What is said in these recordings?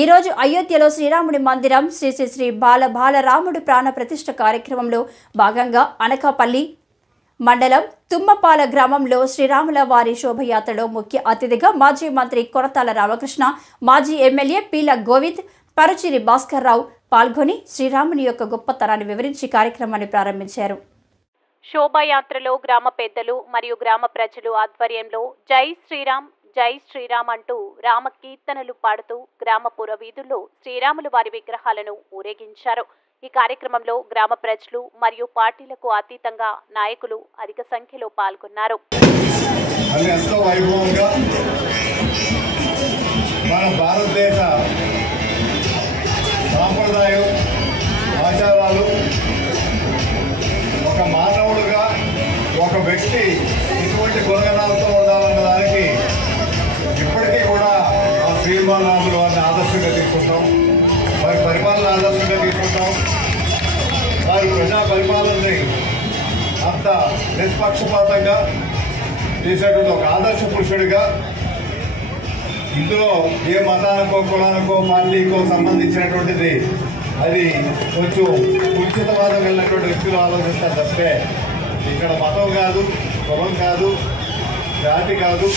ఈ రోజు అయోధ్యలో శ్రీరాముడి మందిరం శ్రీ శ్రీ శ్రీ బాలరాముడి ప్రాణ ప్రతిష్ఠ కార్యక్రమంలో భాగంగా అనకాపల్లి మండలం తుమ్మపాల గ్రామంలో శ్రీరాముల వారి శోభయాత్రలో ముఖ్య అతిథిగా మాజీ మంత్రి కొరటాల రామకృష్ణ, మాజీ ఎమ్మెల్యే పీల గోవింద్, పరుచిరి భాస్కర్ రావు పాల్గొని శ్రీరాముని యొక్క గొప్పతనాన్ని వివరించి కార్యక్రమాన్ని ప్రారంభించారు. శోభాయాత్రలో గ్రామ పెద్దలు మరియు గ్రామ ప్రజలు ఆధ్వర్యంలో జై శ్రీరామ్ అంటూ రామ కీర్తనలు పాడుతూ గ్రామ పురవీధుల్లో శ్రీరాములు వారి విగ్రహాలను ఊరేగించారు. ఈ కార్యక్రమంలో గ్రామ ప్రజలు మరియు పార్టీలకు అతీతంగా నాయకులు అధిక సంఖ్యలో పాల్గొన్నారు. మన భారతదేశ సాంప్రదాయం ఆచారాలు ఒక మానవుడుగా ఒక వ్యక్తి ఇటువంటి గుణగణాలతో ఉండాలన్న దానికి ఇప్పటికీ కూడా ఆ శ్రీరాముల వారిని ఆదర్శంగా తీసుకుంటాం. వారి పరిపాలన ఆదర్శంగా తీసుకుంటాం. వారి ప్రజా పరిపాలనని అంత నిష్పక్షపాతంగా చేసేటువంటి ఒక ఆదర్శ పురుషుడిగా ఇందులో ఏ మతానికో కులానికో పార్టీకో సంబంధించినటువంటిది అది కొంచెం ఉచితవాదం వెళ్ళినటువంటి వ్యక్తులు ఆలోచిస్తారు తప్పే ఇక్కడ మతం కాదు, కులం కాదు, జాతి కాదు.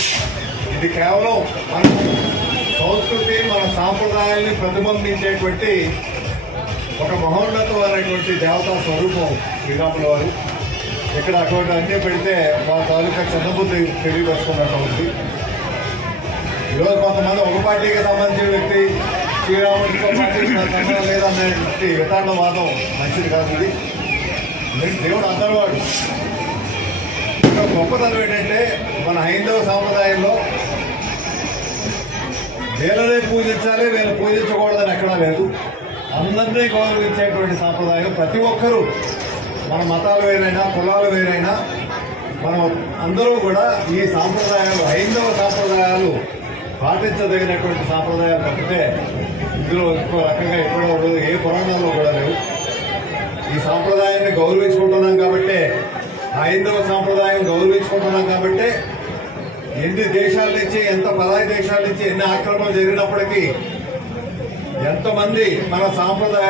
ఇది కేవలం మన సంస్కృతి, మన సాంప్రదాయాల్ని ప్రతిబింబించేటువంటి ఒక మహోన్నతమైనటువంటి దేవతా స్వరూపం శ్రీరాముల వారు. ఇక్కడ అటువంటి అన్నీ పెడితే వాళ్ళ తాలూకా చిన్నబుద్ధి తెలియపరుచుకున్నట్టు ఉంది. ఈరోజు కొంతమంది ఒక పార్టీకి సంబంధించిన వ్యక్తి శ్రీరాముడితో పార్టీకి సంబంధం లేదనేటువంటి వితాండవాదం మంచిది కాదు. ఇది దేవుడు అందరూ వాడు. ఇంకా గొప్పతనం ఏంటంటే మన హైందవ సాంప్రదాయంలో వీళ్ళనే పూజించాలి, వీళ్ళు పూజించకూడదని ఎక్కడా లేదు. అందరినీ గౌరవించేటువంటి సాంప్రదాయం. ప్రతి ఒక్కరూ మన మతాలు వేరైనా కులాలు వేరైనా మనం అందరూ కూడా ఈ సాంప్రదాయాలు హైందవ సాంప్రదాయాలు పాటించదగినటువంటి సాంప్రదాయాలు తప్పితే ఇందులో ఇంకో రకంగా ఎక్కడో ఏ పురాణాల్లో కూడా లేవు. ఈ సాంప్రదాయాన్ని గౌరవించుకుంటున్నాం కాబట్టి, హైందవ సాంప్రదాయం గౌరవించుకుంటున్నాం కాబట్టి ఎన్ని దేశాల నుంచి, ఎంత పరాయి దేశాల నుంచి ఎన్ని ఆక్రమణలు జరిగినప్పటికీ ఎంతమంది మన సాంప్రదాయం